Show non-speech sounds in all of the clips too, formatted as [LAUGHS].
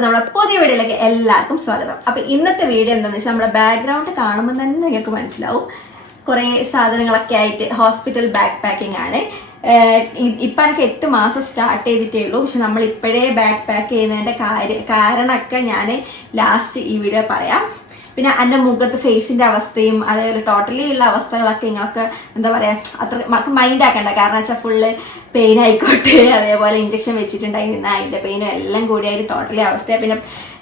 അപ്പോൾ നമ്മുടെ പുതിയ വീഡിയോയിലേക്ക് എല്ലാവർക്കും സ്വാഗതം. അപ്പോൾ ഇന്നത്തെ വീഡിയോ എന്താണെന്ന് വെച്ചാൽ നമ്മുടെ ബാക്ക്ഗ്രൗണ്ട് കാണുമ്പോൾ തന്നെ നിങ്ങൾക്ക് മനസ്സിലാവും. കുറേ സാധനങ്ങളൊക്കെ ആയിട്ട് ഹോസ്പിറ്റൽ ബാക്ക് പാക്കിംഗ് ആണ് ഇപ്പൊ എനിക്ക് എട്ട് മാസം സ്റ്റാർട്ട് ചെയ്തിട്ടേ ഉള്ളൂ. പക്ഷെ നമ്മൾ ഇപ്പോഴേ ബാക്ക് പാക്ക് ചെയ്യുന്നതിന്റെ കാര്യം കാരണമൊക്കെ ഞാൻ ലാസ്റ്റ് ഈ വീഡിയോ പറയാം. പിന്നെ എന്റെ മുഖത്ത് ഫേസിന്റെ അവസ്ഥയും അതേപോലെ ടോട്ടലി ഉള്ള അവസ്ഥകളൊക്കെ നിങ്ങൾക്ക് എന്താ പറയുക അത്ര മൈൻഡ് ആക്കണ്ട. കാരണം വെച്ചാൽ ഫുള്ള് പെയിൻ ആയിക്കോട്ടെ അതേപോലെ ഇഞ്ചക്ഷൻ വെച്ചിട്ടുണ്ടായി നിന്ന് അതിന്റെ പെയിനും എല്ലാം കൂടിയായി ടോട്ടലി അവസ്ഥ പിന്നെ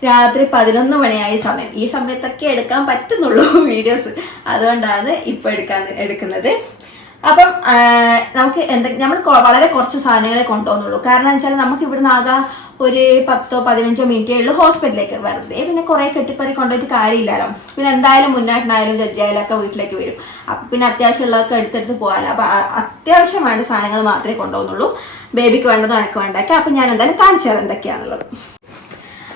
രാത്രി പതിനൊന്ന് മണിയായ സമയം. ഈ സമയത്തൊക്കെ എടുക്കാൻ പറ്റുന്നുള്ളൂ [LAUGHS] വീഡിയോസ് അതുകൊണ്ടാണ് ഇപ്പോൾ എടുക്കാൻ എടുക്കുന്നത്. അപ്പം നമുക്ക് എന്തെ നമ്മൾ വളരെ കുറച്ച് സാധനങ്ങളെ കൊണ്ടുപോകുന്നുള്ളൂ. കാരണം വെച്ചാൽ നമുക്ക് ഇവിടുന്ന് ആകെ ഒരു പത്തോ പതിനഞ്ചോ മിനിറ്റേ ഉള്ളൂ ഹോസ്പിറ്റലിലേക്ക് വെറുതെ പിന്നെ കുറേ കെട്ടിപ്പറി കൊണ്ടുപോയിട്ട് കാര്യമില്ലല്ലോ. പിന്നെ എന്തായാലും മുന്നാട്ടിനായാലും ജഡ്ജിയായാലും ഒക്കെ വീട്ടിലേക്ക് വരും. അപ്പം പിന്നെ അത്യാവശ്യമുള്ളതൊക്കെ എടുത്തെടുത്ത് പോകാലോ അപ്പം അത്യാവശ്യം വേണ്ട സാധനങ്ങൾ മാത്രമേ കൊണ്ടുപോകുന്നുള്ളൂ. ബേബിക്ക് വേണ്ടതോ എനിക്ക് വേണ്ടതൊക്കെ അപ്പം ഞാൻ എന്തായാലും കാണിച്ചു എന്തൊക്കെയാണുള്ളത്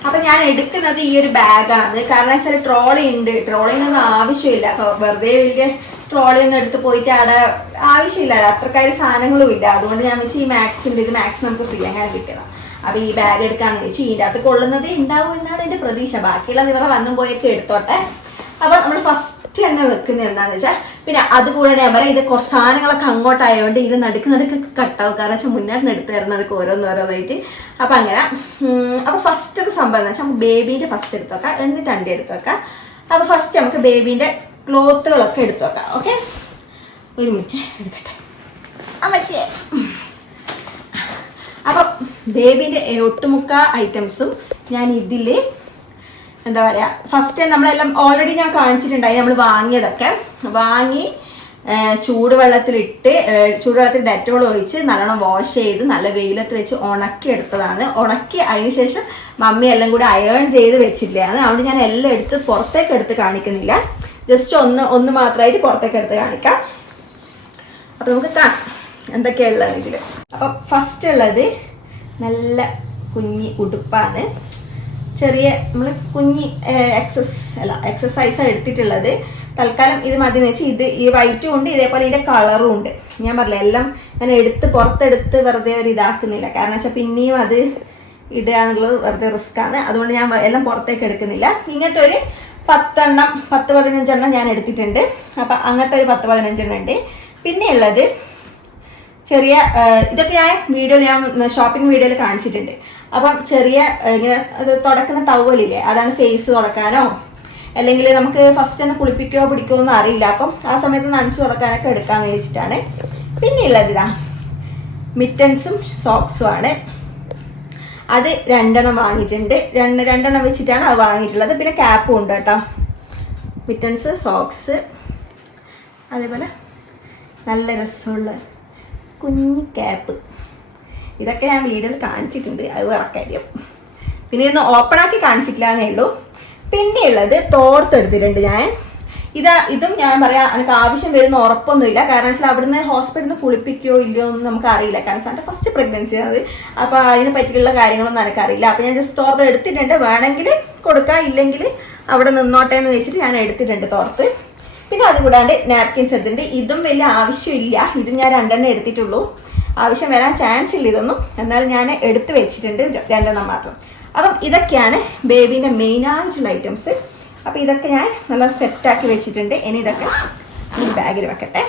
അപ്പൊ ഞാൻ എടുക്കുന്നത് ഈ ഒരു ബാഗാണ് കാരണം വെച്ചാൽ ട്രോളി ഉണ്ട്. ട്രോളിനൊന്നും ആവശ്യമില്ല. വെറുതെ വലിയ ട്രോളി നിന്ന് എടുത്ത് പോയിട്ട് അവിടെ ആവശ്യമില്ല അത്രക്കാര് സാധനങ്ങളും ഇല്ല. അതുകൊണ്ട് ഞാൻ വെച്ച് ഈ മാക്സിന്റെ ഇത് മാക്സ് നമുക്ക് ഫ്രീ അങ്ങനെ കിട്ടിയതാണ് അപ്പൊ ഈ ബാഗ് എടുക്കാന്ന് വെച്ച് ഇതിന്റെ അകത്ത് കൊള്ളുന്നതേ ഉണ്ടാവും എന്നാണ് എന്റെ പ്രതീക്ഷ. ബാക്കിയുള്ള ഇവരെ വന്നും പോയൊക്കെ എടുത്തോട്ടെ. അപ്പൊ നമ്മൾ ഫസ്റ്റ് തന്നെ വെക്കുന്നത് എന്താന്ന് വെച്ചാൽ പിന്നെ അതുകൂടെ ഞാൻ പറയാം ഇത് കുറച്ച് സാധനങ്ങളൊക്കെ അങ്ങോട്ടായതുകൊണ്ട് ഇത് നടുക്ക് നടുക്ക് കട്ടാവും കാരണം വെച്ചാൽ മുന്നോട്ട് എടുത്ത് തരുന്നതൊക്കെ ഓരോന്നോരോന്നായിട്ട്. അപ്പൊ അങ്ങനെ അപ്പോൾ അപ്പൊ ഫസ്റ്റ് സംഭവം എന്ന് വെച്ചാൽ ബേബീന്റെ ഫസ്റ്റ് എടുത്ത് വെക്കാം. എന്നിട്ട് അണ്ടി എടുത്ത് വെക്കാം. അപ്പൊ ഫസ്റ്റ് നമുക്ക് ബേബീന്റെ ക്ലോത്തുകളൊക്കെ എടുത്തു വെക്കാം ഓക്കെ ഒരു മിനിറ്റ് എടുക്കട്ടെ. അമ്മച്ചേ. അപ്പം ബേബിന്റെ ഒട്ടുമുക്ക ഐറ്റംസും ഞാൻ ഇതിൽ എന്താ പറയാ ഫസ്റ്റ് നമ്മളെല്ലാം ഓൾറെഡി ഞാൻ കാണിച്ചിട്ടുണ്ടായി നമ്മൾ വാങ്ങിയതൊക്കെ. വാങ്ങി ചൂടുവെള്ളത്തിലിട്ട് ചൂടുവെള്ളത്തിൽ ഡെറ്റോൾ ഒഴിച്ച് നല്ലോണം വാഷ് ചെയ്ത് നല്ല വെയിലത്ത് വെച്ച് ഉണക്കി എടുത്തതാണ്. ഉണക്കി അതിന് ശേഷം മമ്മി എല്ലാം കൂടി അയേൺ ചെയ്ത് വെച്ചിട്ടില്ലാണ് അതുകൊണ്ട് ഞാൻ എല്ലാം എടുത്ത് പുറത്തേക്ക് എടുത്ത് കാണിക്കുന്നില്ല. ജസ്റ്റ് ഒന്ന് ഒന്ന് മാത്രമായിട്ട് പുറത്തേക്ക് എടുത്ത് കാണിക്കാം. അപ്പം നമുക്ക് കാണാം എന്തൊക്കെയുള്ളത് ഇതിൽ അപ്പം ഫസ്റ്റ് ഉള്ളത് നല്ല കുഞ്ഞി ഉടുപ്പാണ്. ചെറിയ നമ്മൾ കുഞ്ഞി എക്സസ് അല്ല എക്സസൈസാണ് എടുത്തിട്ടുള്ളത്. തൽക്കാലം ഇത് മതി എന്ന് വെച്ചാൽ ഇത് ഈ വൈറ്റും ഉണ്ട് ഇതേപോലെ ഇതിന്റെ കളറും ഉണ്ട്. ഞാൻ പറഞ്ഞില്ല എല്ലാം ഞാൻ എടുത്ത് പുറത്തെടുത്ത് വെറുതെ ഒരു ഇതാക്കുന്നില്ല. കാരണം വെച്ചാൽ പിന്നെയും അത് ഇടുക എന്നുള്ളത് വെറുതെ റിസ്ക്കാണ് അതുകൊണ്ട് ഞാൻ എല്ലാം പുറത്തേക്ക് എടുക്കുന്നില്ല. ഇങ്ങനത്തെ ഒരു പത്തെണ്ണം പത്ത് പതിനഞ്ചെണ്ണം ഞാൻ എടുത്തിട്ടുണ്ട്. അപ്പം അങ്ങനത്തെ ഒരു പത്ത് പതിനഞ്ചെണ്ണം ഉണ്ട്. പിന്നെ ഉള്ളത് ചെറിയ ഇതൊക്കെ ഞാൻ വീഡിയോയിൽ ഞാൻ ഷോപ്പിംഗ് വീഡിയോയിൽ കാണിച്ചിട്ടുണ്ട്. അപ്പം ചെറിയ ഇങ്ങനെ അത് തുടക്കുന്ന ടവലില്ലേ അതാണ് ഫേസ് തുടക്കാനോ അല്ലെങ്കിൽ നമുക്ക് ഫസ്റ്റ് തന്നെ കുളിപ്പിക്കുകയോ പിടിക്കുകയോ ഒന്നും അറിയില്ല. അപ്പം ആ സമയത്ത് നനച്ച് തുടക്കാനൊക്കെ എടുക്കാമെന്ന് വെച്ചിട്ടാണ് പിന്നെ ഉള്ളത് ഇതാ മിറ്റൻസും സോക്സും ആണ്. അത് രണ്ടെണ്ണം വാങ്ങിയിട്ടുണ്ട്. രണ്ട് രണ്ടെണ്ണം വെച്ചിട്ടാണ് അത് വാങ്ങിയിട്ടുള്ളത്. പിന്നെ ക്യാപ്പും ഉണ്ട് കേട്ടോ. മിറ്റൻസ് സോക്സ് അതേപോലെ നല്ല രസമുള്ള കുഞ്ഞു ക്യാപ്പ് ഇതൊക്കെ ഞാൻ വീഡിയോയിൽ കാണിച്ചിട്ടുണ്ട്. അത് വേറെ കാര്യം. പിന്നെ ഇതൊന്ന് ഓപ്പണാക്കി കാണിച്ചിട്ടില്ല എന്നേ ഉള്ളൂ. പിന്നെയുള്ളത് തോർത്തെടുത്തിട്ടുണ്ട് ഞാൻ. ഇത് ഇതും ഞാൻ പറയാം എനിക്ക് ആവശ്യം വരുന്ന ഉറപ്പൊന്നുമില്ല. കാരണം വെച്ചാൽ അവിടുന്ന് ഹോസ്പിറ്റലിൽ കുളിപ്പിക്കുകയോ ഇല്ലയോ എന്ന് നമുക്ക് അറിയില്ല കാരണം എന്റെ ഫസ്റ്റ് പ്രഗ്നൻസി അത്. അപ്പോൾ അതിനെ പറ്റിയുള്ള കാര്യങ്ങളൊന്നും എനിക്കറിയില്ല. അപ്പോൾ ഞാൻ ജസ്റ്റ് തോർത്ത് എടുത്തിട്ടുണ്ട്. വേണമെങ്കിൽ കൊടുക്കാം ഇല്ലെങ്കിൽ അവിടെ നിന്നോട്ടെ എന്ന് വെച്ചിട്ട് ഞാൻ എടുത്തിട്ടുണ്ട് തോർത്ത് പിന്നെ അതുകൂടാണ്ട് നാപ്കിൻസ് എടുത്തിട്ടുണ്ട്. ഇതും വലിയ ആവശ്യമില്ല. ഇത് ഞാൻ രണ്ടെണ്ണം എടുത്തിട്ടുള്ളൂ. ആവശ്യം വരാൻ ചാൻസ് ഇല്ല ഇതൊന്നും. എന്നാൽ ഞാൻ എടുത്ത് വെച്ചിട്ടുണ്ട്. രണ്ടെണ്ണം മാത്രം. അപ്പം ഇതൊക്കെയാണ് ബേബീന്റെ മെയിനായിട്ടുള്ള ഐറ്റംസ് അപ്പം ഇതൊക്കെ ഞാൻ നല്ല സെറ്റാക്കി വെച്ചിട്ടുണ്ട്. ഇനി ഇതൊക്കെ ഈ ബാഗിൽ വെക്കട്ടെ.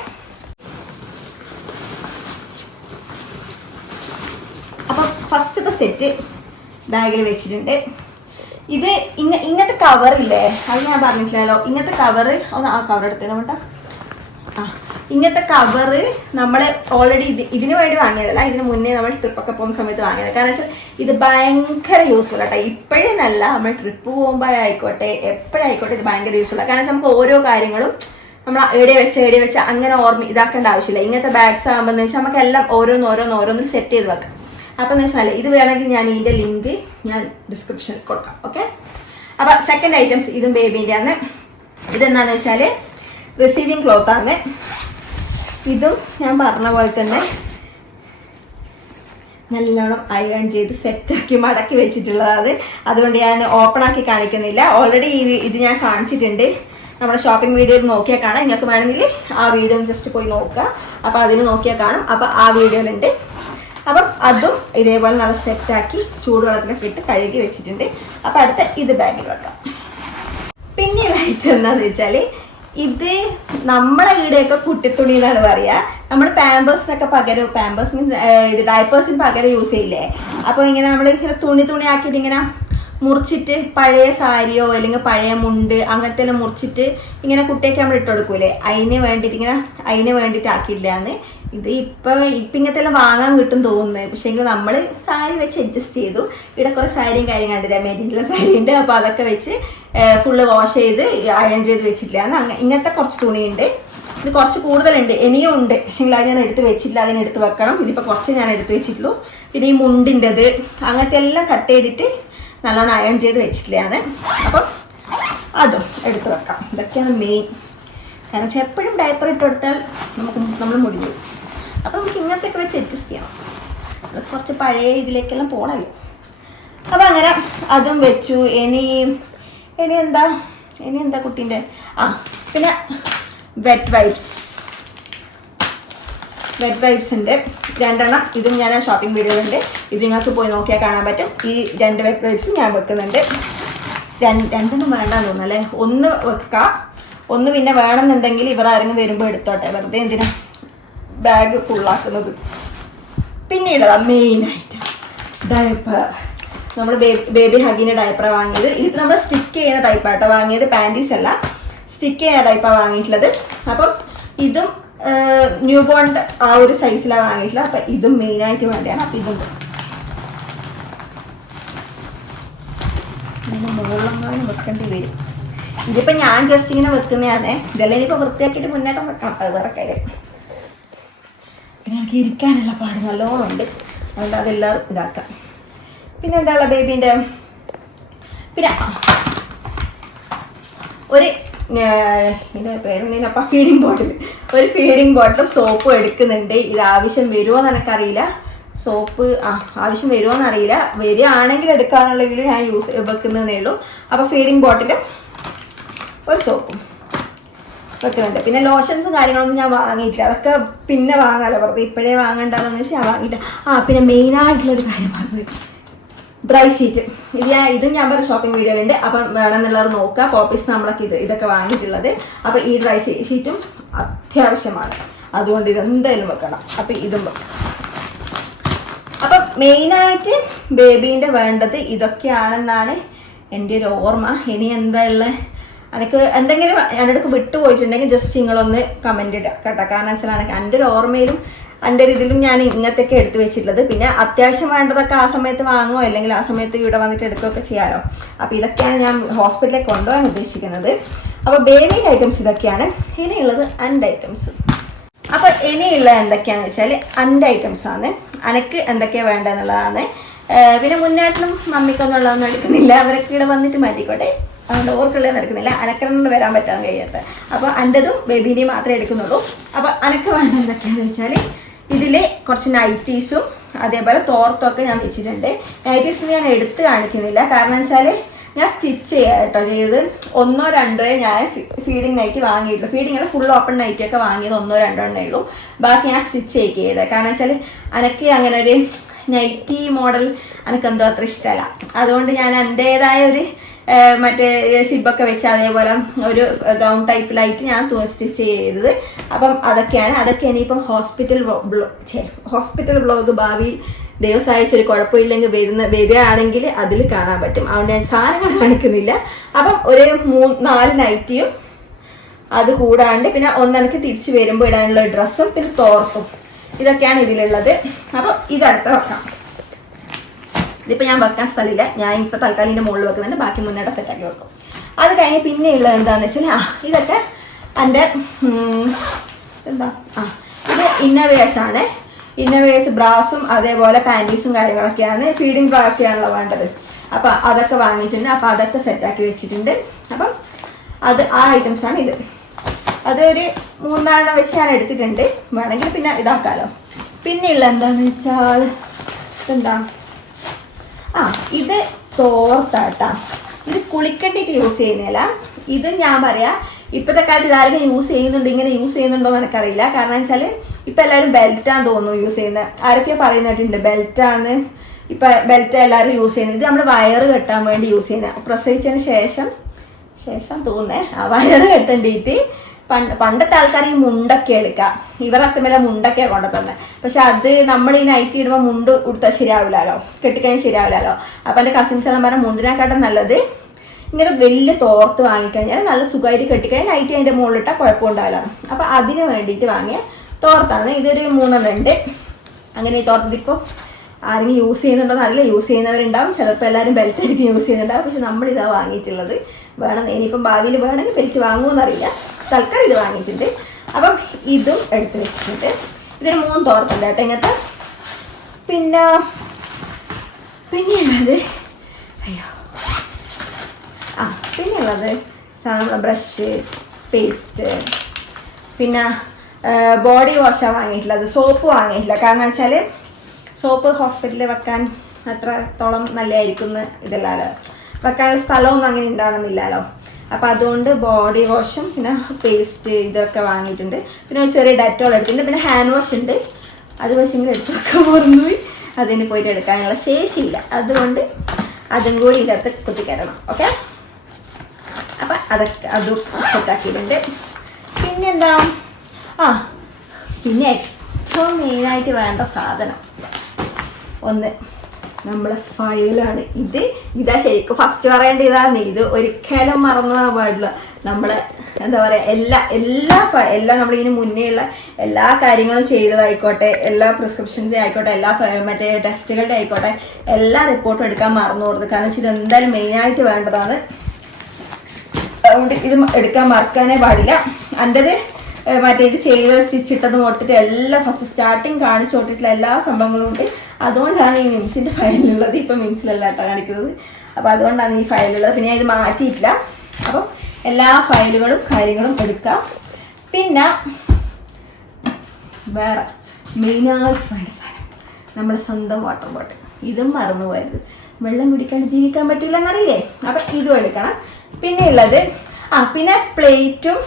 അപ്പം ഫസ്റ്റത്തെ സെറ്റ് ബാഗിൽ വെച്ചിട്ടുണ്ട്. ഇത് ഇങ്ങ ഇങ്ങനത്തെ കവറില്ലേ അത് ഞാൻ പറഞ്ഞിട്ടില്ലല്ലോ. ഇങ്ങനത്തെ കവറ് ഒന്ന് ആ കവർ ആ ഇങ്ങനത്തെ കവറ് നമ്മൾ ഓൾറെഡി ഇത് ഇതിന് വേണ്ടി വാങ്ങിയതല്ല ഇതിന് മുന്നേ നമ്മൾ ട്രിപ്പൊക്കെ പോകുന്ന സമയത്ത് വാങ്ങിയത്. കാരണം വെച്ചാൽ ഇത് ഭയങ്കര യൂസ്ഫുൾ ആട്ടോ. ഇപ്പോഴെന്നല്ല നമ്മൾ ട്രിപ്പ് പോകുമ്പോഴായിക്കോട്ടെ എപ്പോഴായിക്കോട്ടെ ഇത് ഭയങ്കര യൂസ്ഫുൾ ആണ് കാരണം വെച്ചാൽ നമുക്ക് ഓരോ കാര്യങ്ങളും നമ്മൾ എവിടെ വെച്ച് എവിടെ വെച്ച് അങ്ങനെ ഓർമ്മ ഇതാക്കേണ്ട ആവശ്യമില്ല. ഇങ്ങനത്തെ ബാഗ്സ് ആകുമ്പോൾ വെച്ചാൽ നമുക്ക് എല്ലാം ഓരോന്ന് ഓരോന്ന് ഓരോന്ന് സെറ്റ് ചെയ്ത് വെക്കാം. അപ്പം എന്ന് വെച്ചാൽ ഇത് വേണമെങ്കിൽ ഞാൻ ഇതിന്റെ ലിങ്ക് ഞാൻ ഡിസ്ക്രിപ്ഷനിൽ കൊടുക്കാം. ഓക്കെ അപ്പം സെക്കൻഡ് ഐറ്റംസ് ഇതും ബേബീന്റെ ആണ് ഇതെന്താണെന്ന് വെച്ചാൽ റിസീവിങ് ക്ലോത്ത് ആണ്. ഇതും ഞാൻ പറഞ്ഞ പോലെ തന്നെ നല്ലോണം അയൺ ചെയ്ത് സെറ്റാക്കി മടക്കി വെച്ചിട്ടുള്ളതാണ്. അതുകൊണ്ട് ഞാൻ ഓപ്പൺ ആക്കി കാണിക്കുന്നില്ല. ഓൾറെഡി ഇത് ഞാൻ കാണിച്ചിട്ടുണ്ട്. നമ്മുടെ ഷോപ്പിംഗ് വീഡിയോയിൽ നോക്കിയാൽ കാണാം. നിങ്ങൾക്ക് വേണമെങ്കിൽ ആ വീഡിയോ ജസ്റ്റ് പോയി നോക്കുക. അപ്പോൾ അതിൽ നോക്കിയാൽ കാണും. അപ്പോൾ ആ വീഡിയോയിലുണ്ട് അപ്പം അതും ഇതേപോലെ നല്ല സെറ്റാക്കി ചൂടുവെള്ളത്തിലൊക്കെ ഇട്ട് കഴുകി വെച്ചിട്ടുണ്ട്. അപ്പം അടുത്ത ഇത് ബാഗിൽ വെക്കാം. പിന്നെയുള്ള ഐറ്റം എന്താണെന്ന് വെച്ചാൽ ഇത് നമ്മളെ ഈടെയൊക്കെ കുട്ടിത്തുണി എന്നാണ് പറയുക നമ്മൾ പാമ്പേഴ്സിനൊക്കെ പകരം പാമ്പേഴ്സ് മീൻസ് ഇത് ഡയപ്പേഴ്സിന് പകരം യൂസ് ചെയ്യില്ലേ? അപ്പോൾ ഇങ്ങനെ നമ്മൾ ഇങ്ങനെ തുണി തുണി ആക്കിയിട്ട് ഇങ്ങനെ മുറിച്ചിട്ട് പഴയ സാരിയോ അല്ലെങ്കിൽ പഴയ മുണ്ട് അങ്ങനത്തെ എല്ലാം മുറിച്ചിട്ട് ഇങ്ങനെ കുട്ടിയൊക്കെ നമ്മൾ ഇട്ട് കൊടുക്കൂലേ? അതിന് വേണ്ടിയിട്ട് ഇങ്ങനെ അതിന് വേണ്ടിയിട്ട് ആക്കിയിട്ടില്ലാന്ന്. ഇത് ഇപ്പം ഇപ്പം ഇങ്ങനത്തെ എല്ലാം വാങ്ങാൻ കിട്ടും തോന്നുന്നത് പക്ഷേ എങ്കിൽ നമ്മൾ സാരി വെച്ച് അഡ്ജസ്റ്റ് ചെയ്തു. ഇവിടെ കുറേ സാരിയും കാര്യം കണ്ടില്ല? മെരിന്റെ സാരി ഉണ്ട്. അപ്പോൾ അതൊക്കെ വെച്ച് ഫുള്ള് വാഷ് ചെയ്ത് അയൺ ചെയ്ത് വെച്ചിട്ടില്ലാന്ന്. അങ്ങനെ ഇങ്ങനത്തെ കുറച്ച് തുണിയുണ്ട്. ഇത് കുറച്ച് കൂടുതലുണ്ട്. ഇനിയും ഉണ്ട്. പക്ഷേ അത് ഞാൻ എടുത്ത് വെച്ചില്ല അതിന് എടുത്ത് വെക്കണം. ഇതിപ്പോൾ കുറച്ച് ഞാൻ എടുത്ത് വെച്ചിട്ടുള്ളൂ. പിന്നെ ഈ മുണ്ടിന്റെത് അങ്ങനത്തെ എല്ലാം കട്ട് ചെയ്തിട്ട് നല്ലോണം അയൺ ചെയ്ത് വെച്ചിട്ടില്ലാതെ അപ്പം അതും എടുത്ത് വെക്കാം. ഇതൊക്കെയാണ് മെയിൻ കാരണം വെച്ചാൽ എപ്പോഴും ഡയപ്പർ ഇട്ട് കൊടുത്താൽ നമുക്ക് നമ്മൾ മുടിഞ്ഞു അപ്പം നമുക്ക് ഇങ്ങനത്തെയൊക്കെ വെച്ച് അഡ്ജസ്റ്റ് ചെയ്യണം കുറച്ച് പഴയ ഇതിലേക്കെല്ലാം പോകണമല്ലോ അപ്പം അങ്ങനെ അതും വെച്ചു. ഇനി ഇനി എന്താ ഇനി എന്താ കുട്ടീന്റെ? ആ പിന്നെ വെറ്റ് വൈപ്സ് വെറ്റ് വൈബ്സിന്റെ രണ്ടെണ്ണം. ഇതും ഞാൻ ഷോപ്പിംഗ് വീഡിയോയിലുണ്ട് ഇത് നിങ്ങൾക്ക് പോയി നോക്കിയാൽ കാണാൻ പറ്റും. ഈ രണ്ട് ബെഡ് വൈബ്സും ഞാൻ വെക്കുന്നുണ്ട്. രണ്ട് രണ്ടെണ്ണം വേണ്ടെന്ന് തോന്നുന്നു അല്ലേ? ഒന്ന് വെക്കാം. ഒന്ന് പിന്നെ വേണമെന്നുണ്ടെങ്കിൽ ഇവർ ആരെങ്കിലും വരുമ്പോൾ എടുത്തോട്ടെ. വെറുതെ എന്തിനാ? ബാഗ് ഫുള്ളാക്കുന്നത് മെയിൻ മെയിനായിട്ട് ഡയപ്പർ നമ്മൾ ബേബി ഹഗിന്റെ ഡയപ്പറാണ് വാങ്ങിയത്. ഇത് നമ്മൾ സ്റ്റിക്ക് ചെയ്യുന്ന ടൈപ്പാട്ടോ വാങ്ങിയത്. പാന്റീസ് അല്ല. സ്റ്റിക്ക് ചെയ്യുന്ന ടൈപ്പാണ് വാങ്ങിയിട്ടുള്ളത്. അപ്പം ഇതും ന്യൂ ബോണ്ട് ആ ഒരു സൈസിലാണ് വാങ്ങിയിട്ടുള്ളത് അപ്പം ഇതും മെയിനായിട്ട് വേണ്ടിയാണ്. അപ്പം ഇതും. മുകളിലെങ്ങാനും വെക്കേണ്ടി വരും. ഇതിപ്പോൾ ഞാൻ ജസ്റ്റ് ഇങ്ങനെ വെക്കുന്നതാണേ. ഇതെല്ലാം ഇനിയിപ്പോൾ വൃത്തിയാക്കിയിട്ട് മുന്നേറ്റം വെക്കണം. അത് വേറെ കാര്യം. പിന്നെ എനിക്ക് ഇരിക്കാനുള്ള പാട് നല്ലോണം ഉണ്ട്. അതുകൊണ്ട് അതെല്ലാവരും ഇതാക്കാം. പിന്നെ എന്താ ബേബീന്റെ പിന്നെ ഒരു ഇതിന്റെ പേരെന്തിനപ്പം ഫീഡിങ് ബോട്ടിൽ ഒരു ഫീഡിങ് ബോട്ടിലും സോപ്പും എടുക്കുന്നുണ്ട്. ഇത് ആവശ്യം വരുമോ എന്ന് എനിക്കറിയില്ല. സോപ്പ് ആ ആവശ്യം വരുമോ എന്നറിയില്ല വരികയാണെങ്കിൽ എടുക്കാന്നുള്ളതിൽ ഞാൻ യൂസ് വെക്കുന്നതേ ഉള്ളൂ. അപ്പോൾ ഫീഡിങ് ബോട്ടിലും ഒരു സോപ്പും വെക്കുന്നുണ്ട്. പിന്നെ ലോഷൻസും കാര്യങ്ങളൊന്നും ഞാൻ വാങ്ങിയിട്ടില്ല. അതൊക്കെ പിന്നെ വാങ്ങാമല്ലോ വെറുതെ ഇപ്പോഴേ വാങ്ങണ്ടെന്ന് വെച്ചാൽ ഞാൻ വാങ്ങിയിട്ടില്ല. ആ പിന്നെ മെയിനായിട്ടുള്ളൊരു കാര്യം പറഞ്ഞത് ഡ്രൈ ഷീറ്റ് ഇത് ഞാൻ ഇതും ഞാൻ പറഞ്ഞ ഷോപ്പിംഗ് വീഡിയോയിലുണ്ട് അപ്പം വേണമെന്നുള്ളവർ നോക്കുക ഫോപ്പീസ് നമ്മളൊക്കെ ഇത് ഇതൊക്കെ വാങ്ങിയിട്ടുള്ളത്. അപ്പോൾ ഈ ഡ്രൈ ഷീറ്റും അത്യാവശ്യമാണ്. അതുകൊണ്ട് ഇത് എന്തായാലും വെക്കണം. അപ്പം ഇതും വെക്കണം അപ്പം മെയിനായിട്ട് ബേബീന്റെ വേണ്ടത് ഇതൊക്കെയാണെന്നാണ് എന്റെ ഒരു ഓർമ്മ. ഇനി എന്താ ഉള്ളത് എനിക്ക് എന്തെങ്കിലും എന്റെ അടുക്ക് വിട്ടുപോയിട്ടുണ്ടെങ്കിൽ ജസ്റ്റ് നിങ്ങളൊന്ന് കമന്റ് ഇടുക കേട്ടോ. കാരണം വെച്ചാൽ എനിക്ക് എന്റെ ഒരു ഓർമ്മയിലും എന്റെ രീതിയിലും ഞാൻ ഇങ്ങനത്തെയൊക്കെ എടുത്തു വെച്ചിട്ടുള്ളത്. പിന്നെ അത്യാവശ്യം വേണ്ടതൊക്കെ ആ സമയത്ത് വാങ്ങുമോ അല്ലെങ്കിൽ ആ സമയത്ത് ഇവിടെ വന്നിട്ട് എടുക്കുകയൊക്കെ ചെയ്യാമല്ലോ അപ്പോൾ ഇതൊക്കെയാണ് ഞാൻ ഹോസ്പിറ്റലിൽ കൊണ്ടുപോകാൻ ഉദ്ദേശിക്കുന്നത്. അപ്പോൾ ബേബിന്റെ ഐറ്റംസ് ഇതൊക്കെയാണ്. ഇനിയുള്ളത് അൻഡ് ഐറ്റംസ്. അപ്പോൾ ഇനിയുള്ള എന്തൊക്കെയാണെന്ന് വെച്ചാൽ അൻഡ് ഐറ്റംസ് ആണ്. അനക്ക് എന്തൊക്കെയാണ് വേണ്ടതെന്നുള്ളതാണ്. പിന്നെ മുന്നേറ്റം മമ്മിക്കൊന്നും ഉള്ളതൊന്നും എടുക്കുന്നില്ല. അവരൊക്കെ ഇവിടെ വന്നിട്ട് മാറ്റിക്കോട്ടെ അതുകൊണ്ട് ഓർക്കുള്ളത് നടക്കുന്നില്ല അനക്കൊന്നും വരാൻ പറ്റാൻ കഴിയാത്ത അപ്പോൾ അന്റെതും ബേബീനെയും മാത്രമേ എടുക്കുന്നുള്ളൂ. അപ്പോൾ അനക്ക് വേണ്ട എന്തൊക്കെയാണെന്ന് വെച്ചാൽ ഇതിൽ കുറച്ച് നൈറ്റീസും അതേപോലെ തോർത്തൊക്കെ ഞാൻ വെച്ചിട്ടുണ്ട്. നൈറ്റീസ് ഞാൻ എടുത്ത് കാണിക്കുന്നില്ല. കാരണം വെച്ചാൽ ഞാൻ സ്റ്റിച്ച് ചെയ്യാം കേട്ടോ ചെയ്ത് ഒന്നോ രണ്ടോ ഞാൻ ഫീഡിങ് നൈറ്റ് വാങ്ങിയിട്ടുള്ളൂ. ഫീഡിങ് അല്ല ഫുൾ ഓപ്പൺ നൈറ്റ് ഒക്കെ വാങ്ങിയത് ഒന്നോ രണ്ടോ എണ്ണേ ഉള്ളൂ. ബാക്കി ഞാൻ സ്റ്റിച്ച് ചെയ്യുക ചെയ്തത്. കാരണം വെച്ചാൽ എനിക്ക് അങ്ങനെ ഒരു നൈറ്റി മോഡൽ എനിക്ക് എന്തോ അത്ര ഇഷ്ടമല്ല അതുകൊണ്ട് ഞാൻ എന്റേതായ ഒരു മറ്റേ സിബൊക്കെ വെച്ച് അതേപോലെ ഒരു ഗൗൺ ടൈപ്പിലായിട്ട് ഞാൻ സ്റ്റിച്ച് ചെയ്തത്. അപ്പം അതൊക്കെയാണ്. അതൊക്കെ ഇനിയിപ്പം ഹോസ്പിറ്റൽ ഹോസ്പിറ്റൽ ബ്ലോഗ് ഭാവിയിൽ ദൈവം സഹായിച്ചൊരു കുഴപ്പമില്ലെങ്കിൽ വരുന്ന വരികയാണെങ്കിൽ അതിൽ കാണാൻ പറ്റും. അതുകൊണ്ട് ഞാൻ സാധനങ്ങൾ [LAUGHS] കാണിക്കുന്നില്ല. അപ്പം ഒരു മൂന്ന് നാല് നൈറ്റിയും അത് കൂടാണ്ട് പിന്നെ ഒന്നെനിക്ക് തിരിച്ച് വരുമ്പോൾ ഇടാനുള്ള ഡ്രസ്സും പിന്നെ തോർത്തും. ഇതൊക്കെയാണ് ഇതിലുള്ളത്. അപ്പം ഇതടുത്ത വെക്കാം. ഇതിപ്പോൾ ഞാൻ വെക്കാൻ സ്ഥലമില്ല. ഞാൻ ഇപ്പോൾ തൽക്കാലം ഇതിന്റെ മുകളിൽ വെക്കുന്നുണ്ട് ബാക്കി മുന്നേട്ട സെറ്റാക്കി വെക്കും. അത് കഴിഞ്ഞ് പിന്നെ ഉള്ളത് എന്താണെന്ന് വെച്ചാൽ ആ ഇതൊക്കെ എന്റെ എന്താ ആ ഇത് ഇന്നവേഴ്സാണ് ഇന്നവേഴ്സ് ബ്രാസും അതേപോലെ പാന്റീസും കാര്യങ്ങളൊക്കെയാണ് ഫീഡിങ് ബ്രാക്കെയാണല്ലോ വേണ്ടത്. അപ്പം അതൊക്കെ വാങ്ങിയിട്ടുണ്ട്. അപ്പം അതൊക്കെ സെറ്റാക്കി വെച്ചിട്ടുണ്ട്. അപ്പം അത് ആ ഐറ്റംസാണ് ഇത്. അതൊരു മൂന്നാലെണ്ണം വെച്ച് ഞാൻ എടുത്തിട്ടുണ്ട്. വേണമെങ്കിൽ പിന്നെ ഇതാക്കാമല്ലോ പിന്നെയുള്ള എന്താണെന്ന് വെച്ചാൽ എന്താ ആ ഇത് തോർത്താട്ടാ. ഇത് കുളിക്കണ്ടിട്ട് യൂസ് ചെയ്യുന്നില്ല ഇത് ഞാൻ പറയാം ഇപ്പോഴത്തെ കാലത്ത് ഇതാരെങ്കിലും യൂസ് ചെയ്യുന്നുണ്ട് ഇങ്ങനെ യൂസ് ചെയ്യുന്നുണ്ടോ എന്ന് എനിക്കറിയില്ല. കാരണം വെച്ചാൽ ഇപ്പം എല്ലാവരും ബെൽറ്റാന്ന് തോന്നുന്നു യൂസ് ചെയ്യുന്നത് ആരൊക്കെ പറയുന്നിട്ടുണ്ട് ബെൽറ്റാന്ന്. ഇപ്പം ബെൽറ്റ് എല്ലാവരും യൂസ് ചെയ്യുന്നത് ഇത് നമ്മൾ വയറ് കെട്ടാൻ വേണ്ടി യൂസ് ചെയ്യുന്നത് പ്രസവിച്ചതിന് ശേഷം ശേഷം തോന്നേ ആ വയറ് കെട്ടേണ്ടിയിട്ട് പണ്ട് പണ്ടത്തെ ആൾക്കാർ ഈ മുണ്ടൊക്കെ എടുക്കുക ഇവർ അച്ഛമ്മല മുണ്ടൊക്കെ കൊണ്ടുതന്നെ പക്ഷെ അത് നമ്മൾ ഈ നൈറ്റ് ഇടുമ്പോൾ മുണ്ട് ഉടുത്താൽ ശരിയാവില്ലല്ലോ കെട്ടിക്കാൻ ശരിയാവില്ലല്ലോ അപ്പം എന്റെ കസിൻസ് എല്ലാം പറഞ്ഞ മുണ്ടിനെക്കാട്ടും നല്ലത് ഇങ്ങനെ വലിയ തോർത്ത് വാങ്ങിക്കഴിഞ്ഞാൽ നല്ല സുഖമായിട്ട് കെട്ടിക്കഴിഞ്ഞാൽ നൈറ്റ് അതിന്റെ മുകളിലിട്ടാൽ കുഴപ്പമുണ്ടാവില്ല. അപ്പം അതിന് വേണ്ടിയിട്ട് വാങ്ങിയ തോർത്താണ്. ഇതൊരു മൂന്നെണ്ണം ഉണ്ട്. അങ്ങനെ ഈ തോർത്ത് ഇപ്പോൾ ആരെങ്കിലും യൂസ് ചെയ്യുന്നുണ്ടോ അറിയില്ല. യൂസ് ചെയ്യുന്നവരുണ്ടാവും. ചിലപ്പോൾ എല്ലാവരും ബെൽറ്റ് ആയിരിക്കും യൂസ് ചെയ്യുന്നുണ്ടാവും. പക്ഷെ നമ്മളിതാണ് വാങ്ങിയിട്ടുള്ളത്. വേണം ഇനിയിപ്പം ഭാവിയിൽ വേണമെങ്കിൽ ബെൽറ്റ് വാങ്ങുമെന്നറിയില്ല തൽക്കാലം ഇത് വാങ്ങിച്ചിട്ടുണ്ട് അപ്പം ഇതും എടുത്ത് വെച്ചിട്ടുണ്ട്. ഇതിന് മൂന്ന് തോർത്തുണ്ട് കേട്ടോ ഇങ്ങനത്തെ പിന്നെ പിന്നെയുള്ളത് അയ്യോ. ആ പിന്നെയുള്ളത് സാധാരണ ബ്രഷ് പേസ്റ്റ് പിന്നെ ബോഡി വാഷാണ് വാങ്ങിയിട്ടുള്ളത്. സോപ്പ് വാങ്ങിയിട്ടില്ല. കാരണം വെച്ചാൽ സോപ്പ് ഹോസ്പിറ്റലിൽ വെക്കാൻ അത്രത്തോളം നല്ലതായിരിക്കും എന്ന് ഇതല്ലാലോ. വെക്കാനുള്ള സ്ഥലമൊന്നും അങ്ങനെ ഉണ്ടാകണമെന്നില്ലല്ലോ അപ്പോൾ അതുകൊണ്ട് ബോഡി വാഷും പിന്നെ പേസ്റ്റ് ഇതൊക്കെ വാങ്ങിയിട്ടുണ്ട്. പിന്നെ ഒരു ചെറിയ ഡെറ്റോൾ എടുത്തിട്ടുണ്ട്. പിന്നെ ഹാൻഡ് വാഷ് ഉണ്ട്. അത് പക്ഷെങ്കിൽ ഇങ്ങനെ എടുത്തൊക്കെ മറന്നുപോയി. അതിന് പോയിട്ട് എടുക്കാനുള്ള ശേഷിയില്ല. അതുകൊണ്ട് അതും കൂടി ഇതിനകത്ത് കുത്തിക്കരണം. ഓക്കെ അപ്പം അതൊക്കെ അതും സെറ്റാക്കിയിട്ടുണ്ട് പിന്നെന്താ? ആ പിന്നെ ഏറ്റവും മെയിനായിട്ട് വേണ്ട സാധനം. ഒന്ന് നമ്മളെ ഫയലാണ് ഇത് ഇതാ ശരിക്കും ഫസ്റ്റ് പറയേണ്ട ഇതാണ്. ഇത് ഒരിക്കലും മറന്നു പോകാൻ പാടില്ല. നമ്മളെ എന്താ പറയുക എല്ലാ എല്ലാ എല്ലാ നമ്മൾ ഇതിന് മുന്നേ ഉള്ള എല്ലാ കാര്യങ്ങളും ചെയ്തതായിക്കോട്ടെ എല്ലാ പ്രിസ്ക്രിപ്ഷൻസ് ആയിക്കോട്ടെ എല്ലാ മറ്റേ ടെസ്റ്റുകളുടെ ആയിക്കോട്ടെ എല്ലാ റിപ്പോർട്ടും എടുക്കാൻ മറന്നു കൊടുത്തു കാരണം വെച്ചാൽ ഇത് എന്തായാലും മെയിനായിട്ട് വേണ്ടതാണ്. അതുകൊണ്ട് ഇത് എടുക്കാൻ മറക്കാനേ പാടില്ല. എന്റെത് മറ്റേ ഇത് ചെയ്ത് സ്റ്റിച്ച് ഇട്ടത് തൊട്ടിട്ട് എല്ലാം ഫസ്റ്റ് സ്റ്റാർട്ടിങ് കാണിച്ചു തൊട്ടിട്ടുള്ള എല്ലാ സംഭവങ്ങളും ഉണ്ട്. അതുകൊണ്ടാണ് ഈ മിംസിന്റെ ഫയലിലുള്ളത്. ഇപ്പം മിംസിലല്ല കേട്ടോ കാണിക്കുന്നത്. അപ്പോൾ അതുകൊണ്ടാണ് ഈ ഫയലുള്ളത് പിന്നെ ഇത് മാറ്റിയിട്ടില്ല. അപ്പം എല്ലാ ഫയലുകളും കാര്യങ്ങളും എടുക്കാം. പിന്നെ വേറെ മെയിനായിട്ട് വേണ്ട സാധനം. നമ്മുടെ സ്വന്തം വാട്ടർ ബോട്ടിൽ ഇതും മറന്നു പോയത് വെള്ളം കുടിക്കാണ്ട് ജീവിക്കാൻ പറ്റില്ല എന്നറിയില്ലേ അപ്പം ഇതും എടുക്കണം. പിന്നെ ഉള്ളത് ആ പിന്നെ പ്ലേറ്റും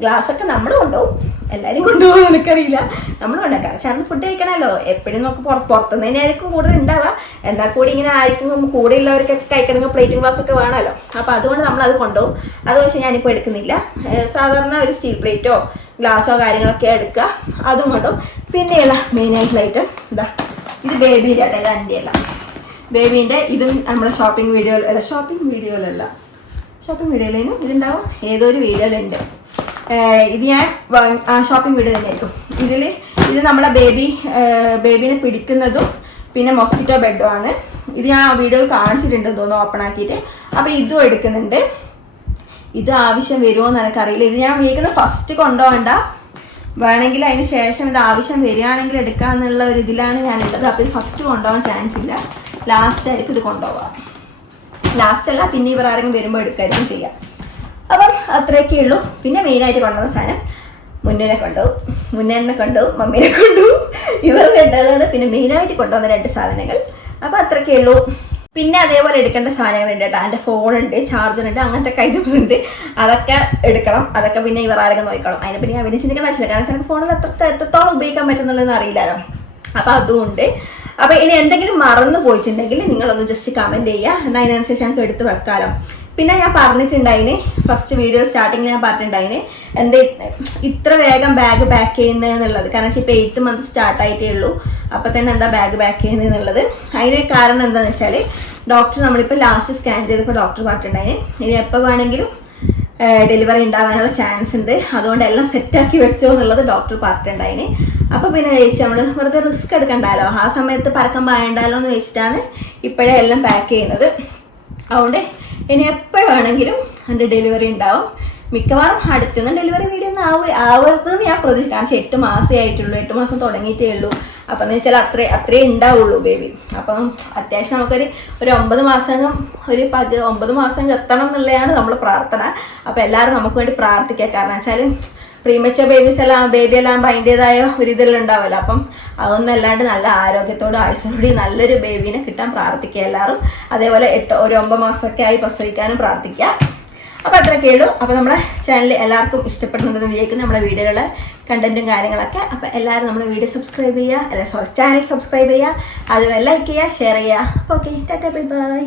ഗ്ലാസ്സൊക്കെ നമ്മൾ കൊണ്ടുപോകും. എല്ലാവരും കൊണ്ടുപോകും. എനിക്കറിയില്ല. നമ്മൾ ഉണ്ടാക്കാം ചേട്ടൻ ഫുഡ് കഴിക്കണമല്ലോ. എപ്പോഴും നമുക്ക് പുറത്ത് കൂടുതൽ ഉണ്ടാവുക. എന്നാൽ കൂടി ഇങ്ങനെ ആയിരിക്കും കൂടെ ഉള്ളവർക്കൊക്കെ കഴിക്കണമെങ്കിൽ പ്ലേറ്റും ഗ്ലാസ്സൊക്കെ വേണമല്ലോ. അപ്പോൾ അതുകൊണ്ട് നമ്മൾ അത് കൊണ്ടുപോകും. അത് പക്ഷേ ഞാനിപ്പോൾ എടുക്കുന്നില്ല. സാധാരണ ഒരു സ്റ്റീൽ പ്ലേറ്റോ ഗ്ലാസോ കാര്യങ്ങളൊക്കെ എടുക്കുക. അതും കൊണ്ടും പിന്നെയുള്ള മെയിനായിട്ടുള്ള ഐറ്റം ഇതാ ഇത് ബേബിയുടെ ഇത് എന്റെ അല്ല ബേബീന്റെ ഇതും നമ്മുടെ ഷോപ്പിംഗ് വീഡിയോ അല്ല ഷോപ്പിംഗ് വീഡിയോയിലല്ല ഷോപ്പിംഗ് വീഡിയോയിലും ഇതുണ്ടാവും. ഏതോ ഒരു വീഡിയോയിലുണ്ട് ഇത് ഞാൻ ഷോപ്പിംഗ് വീഡിയോ തന്നെയായിരിക്കും. ഇതിൽ ഇത് നമ്മളെ ബേബി ബേബിനെ പിടിക്കുന്നതും പിന്നെ മൊസ്കിറ്റോ ബെഡും ആണ്. ഇത് ഞാൻ വീഡിയോ കാണിച്ചിട്ടുണ്ട് തോന്നുന്നു ഓപ്പൺ ആക്കിയിട്ട്. അപ്പോൾ ഇതും എടുക്കുന്നുണ്ട്. ഇത് ആവശ്യം വരുമോ എന്ന് എനിക്കറിയില്ല. ഇത് ഞാൻ വീട്ടിൽ ഫസ്റ്റ് കൊണ്ടുപോകണ്ട. വേണമെങ്കിൽ അതിന് ശേഷം ഇത് ആവശ്യം വരികയാണെങ്കിൽ എടുക്കാന്നുള്ള ഒരു ഇതിലാണ് ഞാനുള്ളത്. അപ്പോൾ ഇത് ഫസ്റ്റ് കൊണ്ടുപോകാൻ ചാൻസ് ഇല്ല. ലാസ്റ്റ് ആയിരിക്കും ഇത് കൊണ്ടുപോകാം ലാസ്റ്റ് അല്ല പിന്നെ ഇവർ ആരെങ്കിലും വരുമ്പോൾ എടുക്കായിരിക്കും ചെയ്യാം. അപ്പം അത്രയൊക്കെ ഉള്ളൂ. പിന്നെ മെയിനായിട്ട് കൊണ്ടുവന്ന സാധനം മുന്നേനെ കൊണ്ടുപോകും മുന്നേനെ കൊണ്ടുപോകും മമ്മീനെ കൊണ്ടുപോകും ഇവർ രണ്ടാളാണ്. പിന്നെ മെയിനായിട്ട് കൊണ്ടുവന്ന രണ്ട് സാധനങ്ങൾ. അപ്പം അത്രയൊക്കെ ഉള്ളൂ. പിന്നെ അതേപോലെ എടുക്കേണ്ട സാധനങ്ങളുണ്ട് കേട്ടോ. എന്റെ ഫോണുണ്ട് ചാർജറുണ്ട് അങ്ങനത്തെ ഐറ്റംസ് ഉണ്ട്. അതൊക്കെ എടുക്കണം. അതൊക്കെ പിന്നെ ഇവർ ആരെങ്കിലും നോക്കണം അതിനെ പിന്നെ അവനെ പിന്നെ ചിന്തിക്കാൻ ആവശ്യമില്ല. കാരണം ചിലപ്പോൾ ഫോണിൽ എത്ര എത്രത്തോളം ഉപയോഗിക്കാൻ പറ്റുന്നുള്ളതെന്ന് അറിയില്ലല്ലോ. അപ്പം അതുകൊണ്ട്. അപ്പം ഇനി എന്തെങ്കിലും മറന്നു പോയിട്ടുണ്ടെങ്കിൽ നിങ്ങളൊന്ന് ജസ്റ്റ് കമന്റ് ചെയ്യുക. എന്നാൽ അതിനനുസരിച്ച് ഞങ്ങൾക്ക് എടുത്ത് വെക്കാലോ. പിന്നെ ഞാൻ പറഞ്ഞിട്ടുണ്ടായിന് ഫസ്റ്റ് വീഡിയോ സ്റ്റാർട്ടിങ്ങിൽ ഞാൻ പറഞ്ഞിട്ടുണ്ടായിന് എന്താ ഇത്ര വേഗം ബാഗ് പാക്ക് ചെയ്യുന്നത് എന്നുള്ളത്. കാരണം വെച്ചാൽ ഇപ്പോൾ എയ്ത്ത് മന്ത് സ്റ്റാർട്ട് ആയിട്ടേ ഉള്ളൂ. അപ്പോൾ തന്നെ എന്താ ബാഗ് പാക്ക് ചെയ്യുന്നത് എന്നുള്ളത്. അതിന് കാരണം എന്താണെന്ന് വെച്ചാൽ ഡോക്ടർ നമ്മളിപ്പോൾ ലാസ്റ്റ് സ്കാൻ ചെയ്തപ്പോൾ ഡോക്ടർ പറഞ്ഞിട്ടുണ്ടായിന് ഇനി എപ്പോൾ വേണമെങ്കിലും ഡെലിവറി ഉണ്ടാവാനുള്ള ചാൻസ് ഉണ്ട്. അതുകൊണ്ട് എല്ലാം സെറ്റാക്കി വെച്ചോ എന്നുള്ളത് ഡോക്ടർ പറഞ്ഞിട്ടുണ്ടായിന്. അപ്പോൾ പിന്നെ ചോദിച്ചു നമ്മൾ വെറുതെ റിസ്ക് എടുക്കണ്ടല്ലോ ആ സമയത്ത് പറക്കം പായണ്ടല്ലോ എന്ന് വെച്ചിട്ടാണ് ഇപ്പോഴേ എല്ലാം പാക്ക് ചെയ്യുന്നത്. അതുകൊണ്ട് ഇനി എപ്പോഴും വേണമെങ്കിലും എന്റെ ഡെലിവറി ഉണ്ടാവും. മിക്കവാറും അടുത്തുനിന്ന് ഡെലിവറി വീഡിയോ ഒന്നും ആവ ആവരുതെന്ന് ഞാൻ പ്രതീക്ഷിച്ചു കാരണം എട്ട് മാസമേ ആയിട്ടുള്ളൂ. എട്ട് മാസം തുടങ്ങിയിട്ടേ ഉള്ളൂ. അപ്പം എന്ന് വെച്ചാൽ അത്രേ അത്രേ ഉണ്ടാവുള്ളൂ ബേബി അപ്പം അത്യാവശ്യം നമുക്കൊരു ഒരു ഒമ്പത് മാസം ഒരു പക ഒമ്പത് മാസം എത്തണം എന്നുള്ളതാണ് നമ്മൾ പ്രാർത്ഥന. അപ്പം എല്ലാവരും നമുക്ക് വേണ്ടി പ്രാർത്ഥിക്കുക കാരണം വെച്ചാൽ പ്രീമച്ച ബേബീസ് എല്ലാം ബേബി എല്ലാം അതിന്റെതായ ഒരു ഇതെല്ലാം ഉണ്ടാവുമല്ലോ അപ്പം അതൊന്നും അല്ലാണ്ട് നല്ല ആരോഗ്യത്തോടും ആയുസോടുകൂടി നല്ലൊരു ബേബീനെ കിട്ടാൻ പ്രാർത്ഥിക്കുക എല്ലാവരും. അതേപോലെ എട്ട് ഒരു ഒമ്പത് മാസമൊക്കെ ആയി പ്രസവിക്കാനും പ്രാർത്ഥിക്കുക. അപ്പോൾ അത്രയൊക്കെ ഉള്ളൂ. അപ്പോൾ നമ്മുടെ ചാനൽ എല്ലാവർക്കും ഇഷ്ടപ്പെടുന്നുണ്ടെന്ന് വിചാരിക്കുന്നു. നമ്മുടെ വീഡിയോയിലുള്ള കണ്ടന്റും കാര്യങ്ങളൊക്കെ. അപ്പോൾ എല്ലാവരും നമ്മുടെ വീഡിയോ സബ്സ്ക്രൈബ് ചെയ്യുക. അല്ല സോറി ചാനൽ സബ്സ്ക്രൈബ് ചെയ്യുക. അതുപോലെ ലൈക്ക് ചെയ്യുക ഷെയർ ചെയ്യുക. Okay tata bye bye.